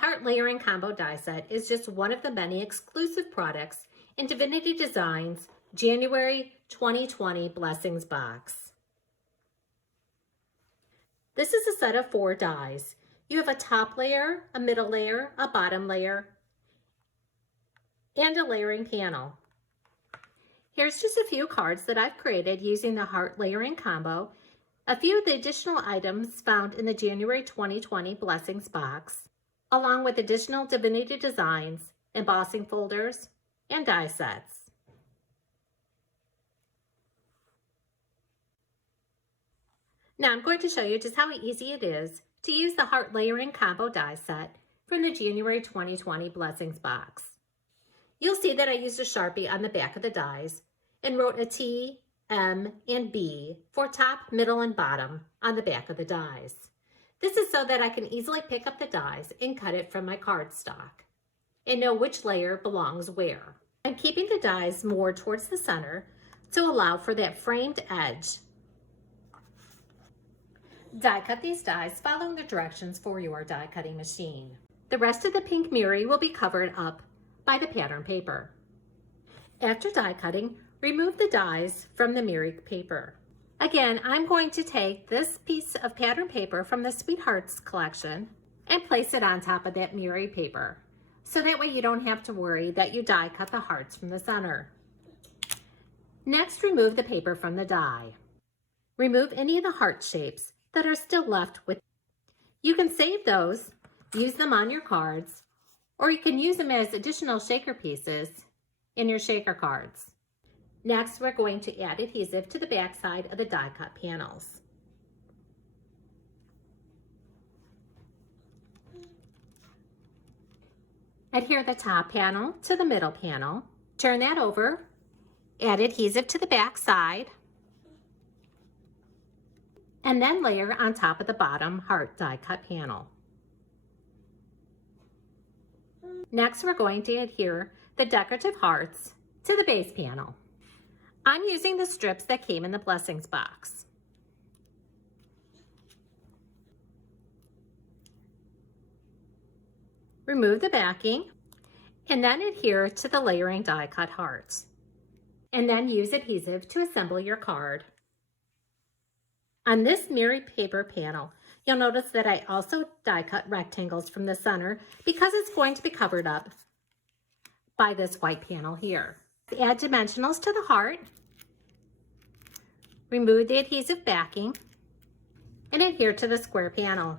Heart Layering Combo Die Set is just one of the many exclusive products in Divinity Design's January 2020 Blessings box. This is a set of 4 dies. You have a top layer, a middle layer, a bottom layer, and a layering panel. Here's just a few cards that I've created using the Heart Layering Combo, a few of the additional items found in the January 2020 Blessings box, along with additional Divinity designs, embossing folders, and die sets. Now I'm going to show you just how easy it is to use the Heart Layering Combo die set from the January 2020 Blessings box. You'll see that I used a Sharpie on the back of the dies and wrote a T, M, and B for top, middle, and bottom on the back of the dies. This is so that I can easily pick up the dies and cut it from my cardstock and know which layer belongs where. I'm keeping the dies more towards the center to allow for that framed edge. Die cut these dies following the directions for your die cutting machine. The rest of the pink mirror will be covered up by the pattern paper. After die cutting, remove the dies from the mirror paper. Again, I'm going to take this piece of pattern paper from the Sweethearts collection and place it on top of that mirror paper. So that way you don't have to worry that you die cut the hearts from the center. Next, remove the paper from the die. Remove any of the heart shapes that are still left with. You can save those, use them on your cards, or you can use them as additional shaker pieces in your shaker cards. Next, we're going to add adhesive to the back side of the die cut panels. Adhere the top panel to the middle panel. Turn that over. Add adhesive to the back side. And then layer on top of the bottom heart die cut panel. Next, we're going to adhere the decorative hearts to the base panel. I'm using the strips that came in the Blessings box. Remove the backing and then adhere to the layering die cut hearts. And then use adhesive to assemble your card. On this mirror paper panel, you'll notice that I also die cut rectangles from the center because it's going to be covered up by this white panel here. Add dimensionals to the heart, remove the adhesive backing, and adhere to the square panel.